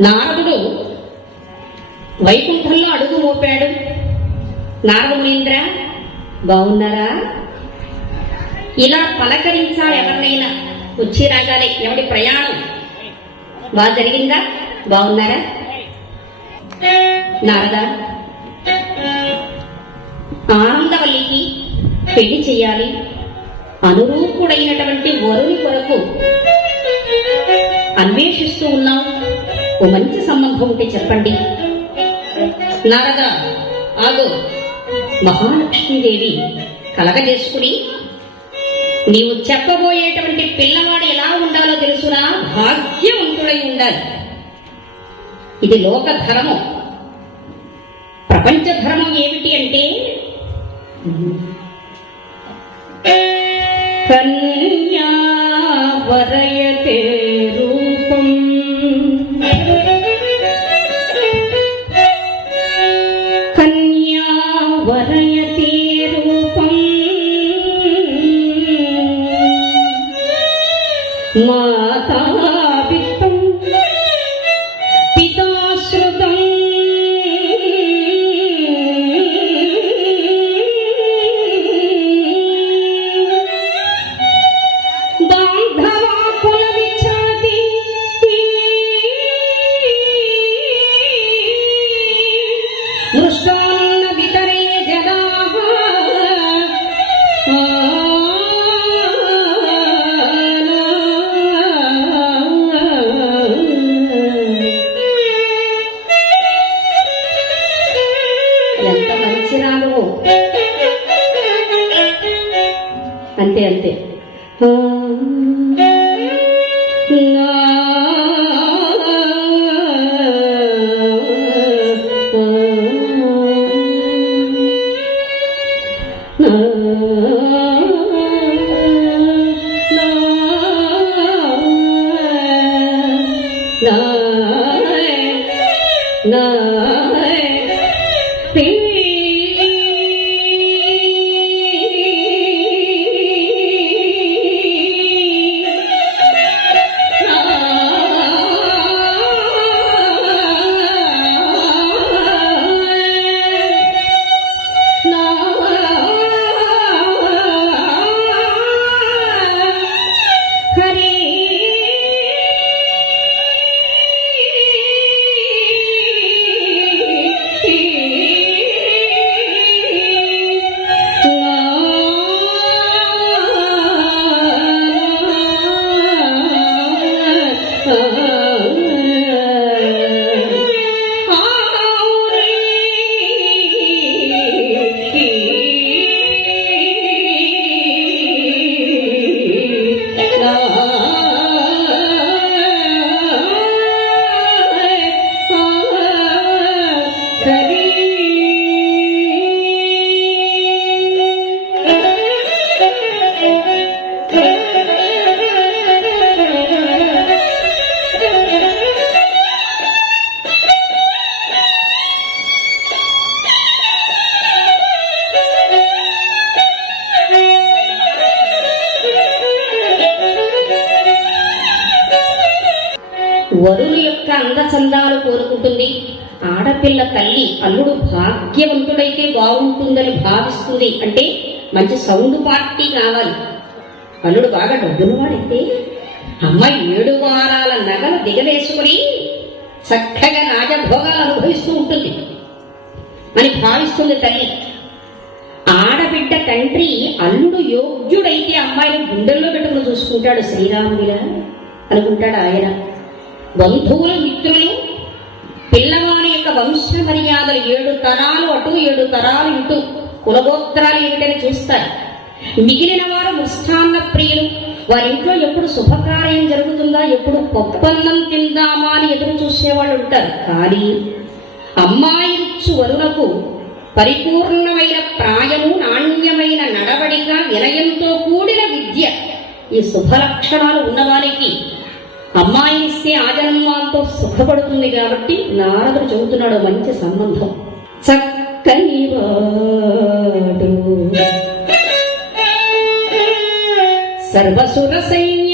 నారదుడు వైకుంఠంలో అడుగు మోపాడు. నారద బాగున్నారా ఇలా పలకరించాలి ఎవరినైనా? వచ్చి రాగానే ఎవడి ప్రయాణం? బాగా జరిగిందా? బాగున్నారా నారద? ఆనందవల్లికి పెళ్ళి చేయాలి అనురూపుడైనటువంటి వరుని కొరకు అన్వేషిస్తూ ఉన్నాం ఓ మంచి సంబంధం ఉంటే చెప్పండి. నారద ఆగో. మహాలక్ష్మీదేవి కలగజేసుకుని నీవు చెప్పబోయేటువంటి పిల్లవాడు ఎలా ఉండాలో తెలుసునా భాగ్యవంతుడై ఉండాలి. ఇది లోక ధర్మం. ప్రపంచ ధర్మం ఏమిటి అంటే కన్యా వరయతే 么么 ఎంత మంచి అంతే అంతే. ఆడపిల్ల తల్లి అల్లుడు భాగ్యవంతుడైతే బాగుంటుందని భావిస్తుంది అంటే మంచి సౌండ్ పార్టీ కావాలి. అల్లుడు బాగా డబ్బున్నవాడైతే అమ్మాయి ఏడు వారాల నగలు దిగవేసుకుని చక్కగా రాజభోగాలు అనుభవిస్తూ ఉంటుంది. అని భావిస్తుంది తల్లి. ఆడబిడ్డ తండ్రి అల్లుడు యోగ్యుడైతే అమ్మాయిని గుండెల్లో పెట్టుకుని చూసుకుంటాడు శ్రీరాముడిగా అనుకుంటాడు ఆయన. బంధువులు మిత్రులు పిల్లవాని యొక్క వంశ మర్యాదలు ఏడు తరాలు అటు ఏడు తరాలు ఇటు. కులగోత్రాలు ఏమిటని చూస్తారు. మిగిలిన వారు ముష్టాన్న ప్రియులు. వారి ఇంట్లో ఎప్పుడు శుభకార్యం జరుగుతుందా ఎప్పుడు పప్పన్నం తిందామా అని ఎదురు చూసేవాళ్ళు ఉంటారు. కానీ అమ్మాయిచ్చు వరులకు పరిపూర్ణమైన ప్రాయము నాణ్యమైన నడవడిక వినయంతో కూడిన విద్య ఈ శుభలక్షణాలు ఉన్నవారికి అమ్మాయి ఇస్తే ఆజన్మాలతో సుఖపడుతుంది కాబట్టి నారదుడు చెబుతున్నాడు మంచి సంబంధం. చక్కని వాడు. సర్వసుర సైన్య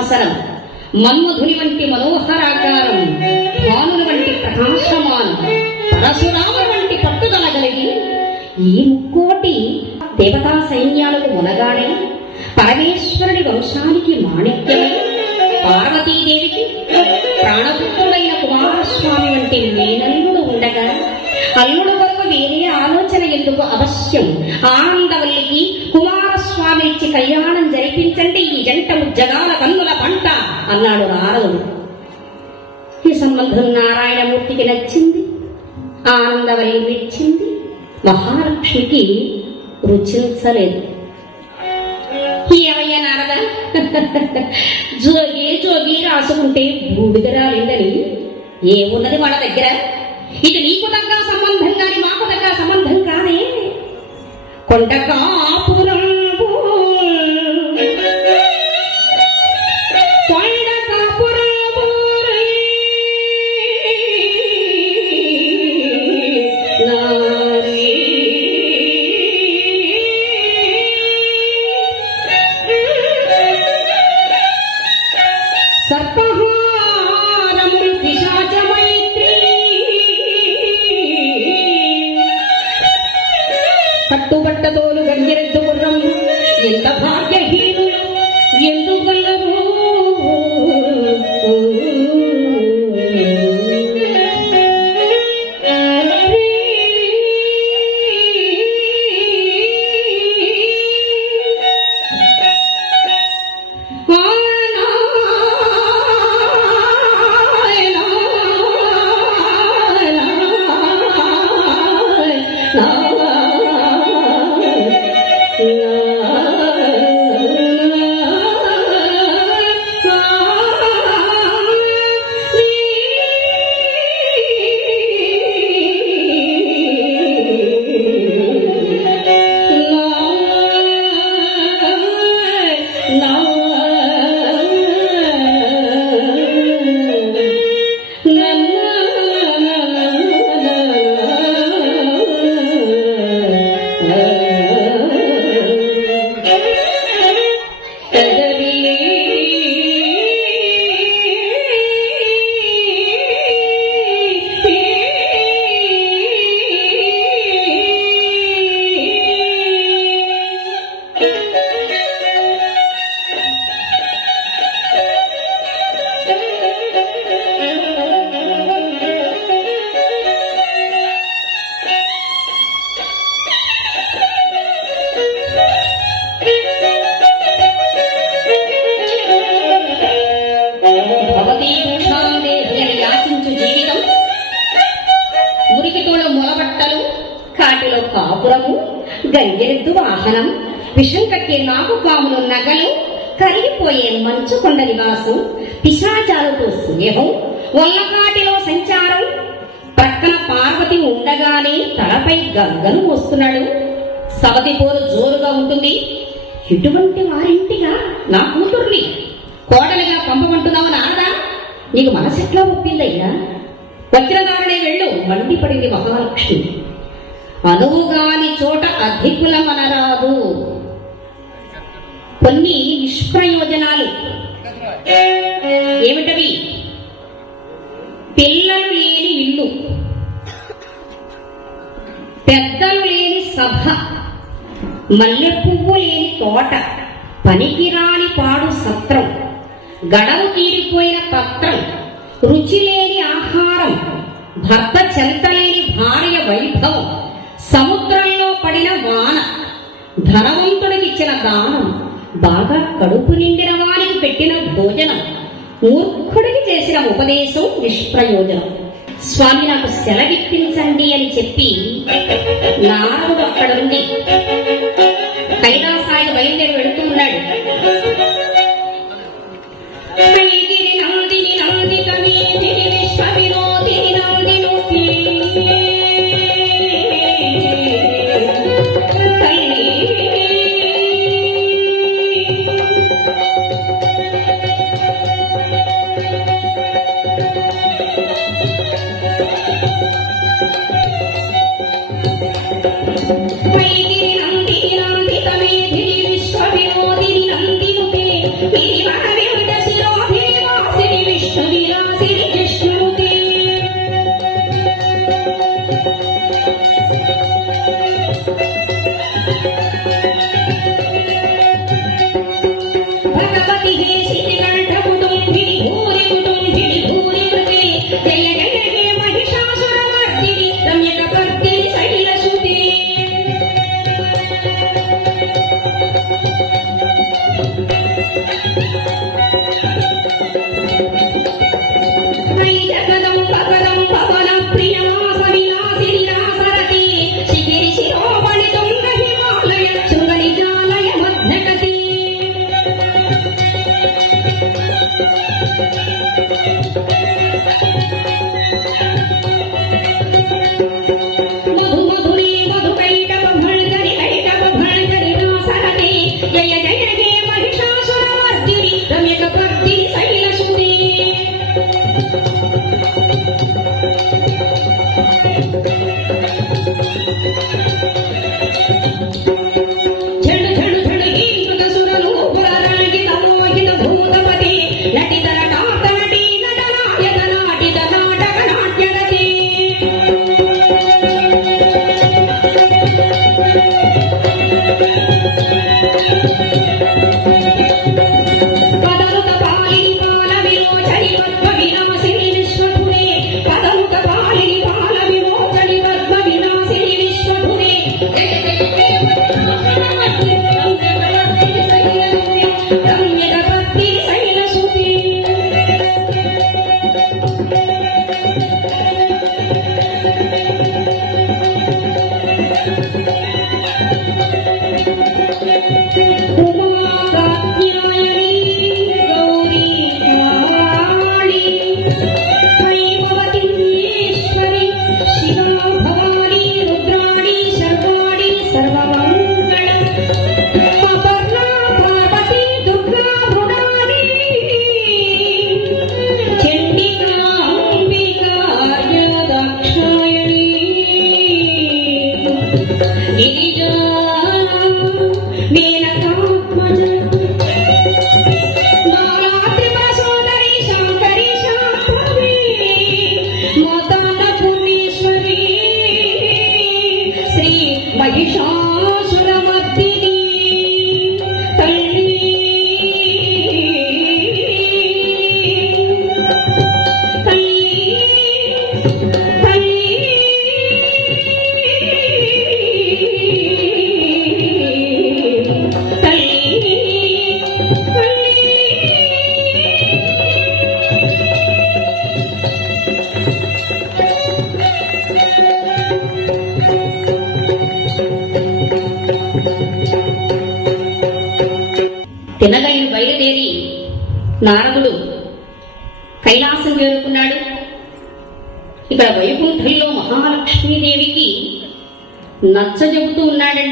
సింహాసనం. మన్మధుని వంటి మనోహరాకారం భానుని వంటి ప్రకాశమానం పరశురాముల వంటి పట్టుదల కలిగి ఈ ముక్కోటి దేవతా సైన్యాలకు మునగాడై పరమేశ్వరుడి వంశానికి మాణిక్యమై పార్వతీదేవికి ప్రాణపుత్రుడైన కుమారస్వామి వంటి మేనల్లుడు ఉండగా అల్లుడు వరకు వేరే ఆలోచన ఎందుకు అవశ్యం? ఆనందవల్లికి కుమార్ స్వామి ఇచ్చి కళ్యాణం జరిపించండి. ఈ జంట జగాల కన్నుల పంట అన్నాడు నారదుడు. ఈ సంబంధం నారాయణమూర్తికి నచ్చింది. ఆనందవల్లి మెచ్చింది. మహాలక్ష్మికి రుచించలేదు. ఏమయ్యా నారద? జోగి జోగి రాసుకుంటే బూడిద రాలిందని ఏమున్నది వాళ్ళ దగ్గర? ఇది నీకు తగ్గ సంబంధం కాని మాకు తగ్గ సంబంధం కానే కొండ కాపు నివాసం పిశాచాలతో స్నేహం ఒల్లకాటిలో సంచారం. ప్రక్కన పార్వతి ఉండగానే తలపై గంగను వస్తున్నాడు సవతి పోరు జోరుగా ఉంటుంది. ఇటువంటి వారింటిగా నా కూతుర్ని కోడలిగా పంపమంటున్నావు నారదా? నీకు మనసెట్లా ఒప్పిందయ్యా? వచ్చిన దారినే వెళ్ళు మండిపడింది మహాలక్ష్మి. అనువుగాని చోట అధికులమనరాదు. కొన్ని నిష్ప్రయోజనాలు ఏమిటవి? పిల్లలు లేని ఇల్లు. పెద్దలు లేని సభ. మల్లె పువ్వు లేని తోట. పనికిరాని పాడు సత్రం. గడవు తీరిపోయిన పత్రం. రుచి లేని ఆహారం. భర్త చెంతలేని భార్య వైభవం. సముద్రంలో పడిన వాన. ధనవంతుడికిచ్చిన దానం. బాగా కడుపు నిండిన వాన పెట్టిన భోజనం. మూర్ఖుడికి చేసిన ఉపదేశం నిష్ప్రయోజనం. స్వామి నాకు సెలవిప్పించండి అని చెప్పి నారదుడు అక్కడ ఉంది. కైలాసాయి బయలుదేరి వెళుతూ ఉన్నాడు. Venga,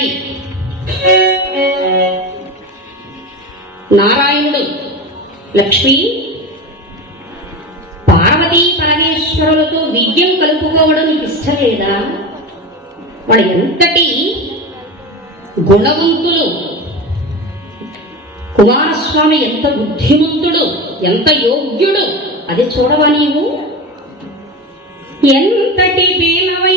చెబుతూ నారాయణుడు లక్ష్మి పార్వతీ పరమేశ్వరులతో విద్యం కలుపుకోవడం నీకు ఇష్టం లేదా? వాడు ఎంతటి గుణవంతులు కుమారస్వామి ఎంత బుద్ధిమంతుడు ఎంత యోగ్యుడు అది చూడవా నీవు? ఎంతటి పేలవై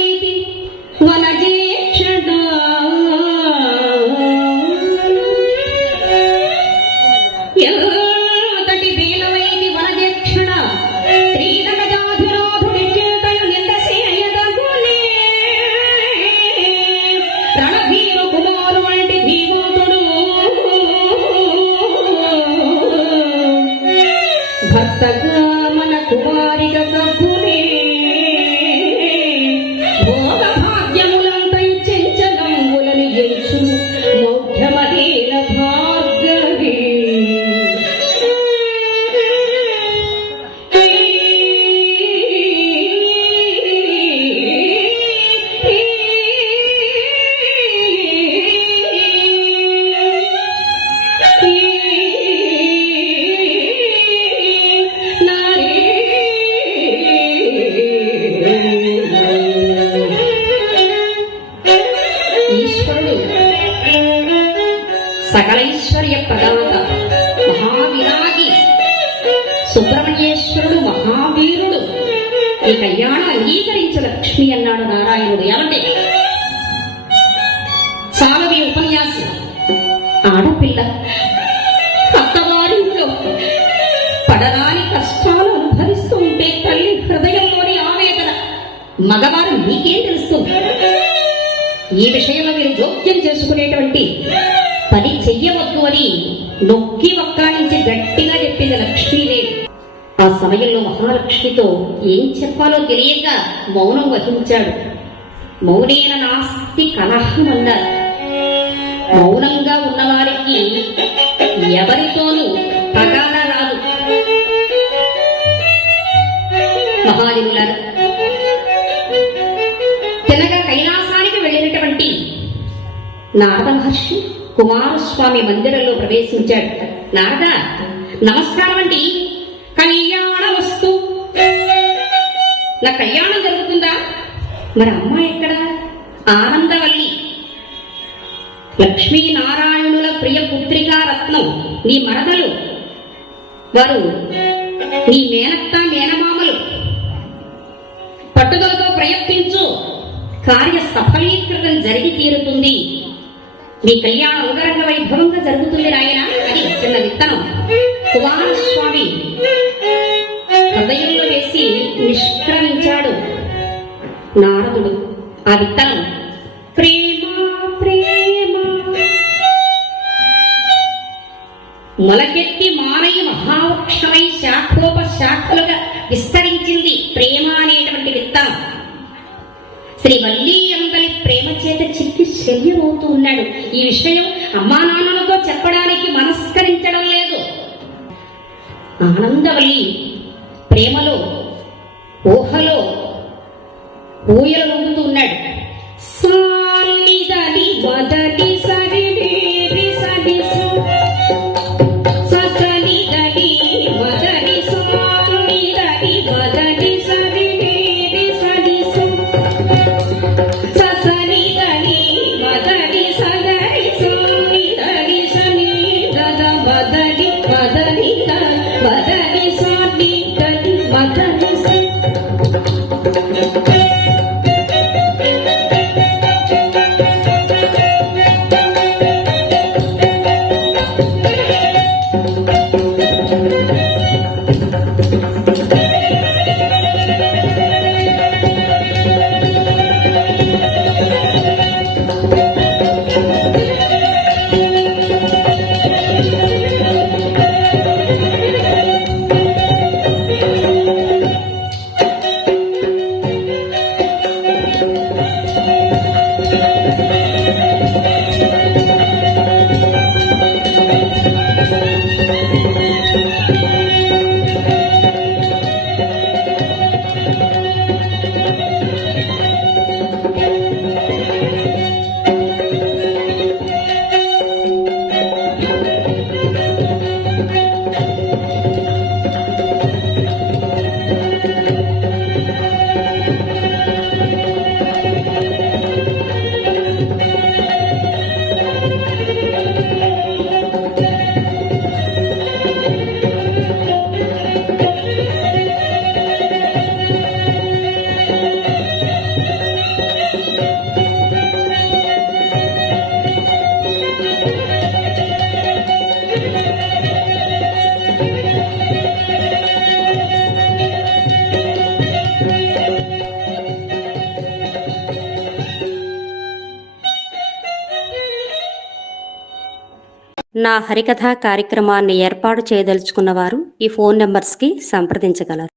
నొక్కి నుంచి గట్టిగా చెప్పింది లక్ష్మీదేవి. ఆ సమయంలో మహాలక్ష్మితో ఏం చెప్పాలో తెలియక మౌనం వహించాడు మౌనేన నాస్తి కలహం అన్నారు మౌనంగా ఉన్నవారికి ఎవరితోనూ తగాద రాదు. మహాదేవులారు తినగా కైలాసానికి వెళ్ళినటువంటి నారద మహర్షి కుమారస్వామి మందిరంలో ప్రవేశించాడు. నారద నమస్కారం అండి. కళ్యాణ వస్తు నా కళ్యాణం జరుగుతుందా? మరి అమ్మ ఎక్కడ? ఆనందవల్లి. లక్ష్మీనారాయణుల ప్రియ పుత్రికా రత్నం నీ మరదలు. వారు నీ మేనత్త మేనమామలు. పట్టుదలతో ప్రయత్నించు. కార్య సఫలీకృతం జరిగి తీరుతుంది. మీ కళ్యాణ ఉదరంగ వైభవంగా జరుగుతుంది నాయన అని చిన్న విత్తనం. కుమారస్వామి హృదయంలో వేసి నిష్క్రమించాడు. నారదుడు ఆ విత్తనం. ప్రేమ ప్రేమ. మొలకెత్తి మానయ్య మహా విషయం అమ్మా నాన్నలతో చెప్పడానికి మనస్కరించడం లేదు. ఆనందవల్లి ప్రేమలో ఊహలో నా హరికథ కార్యక్రమాన్ని ఏర్పాటు చేయదలుచుకున్న వారు ఈ ఫోన్ నెంబర్స్కి సంప్రదించగలరు.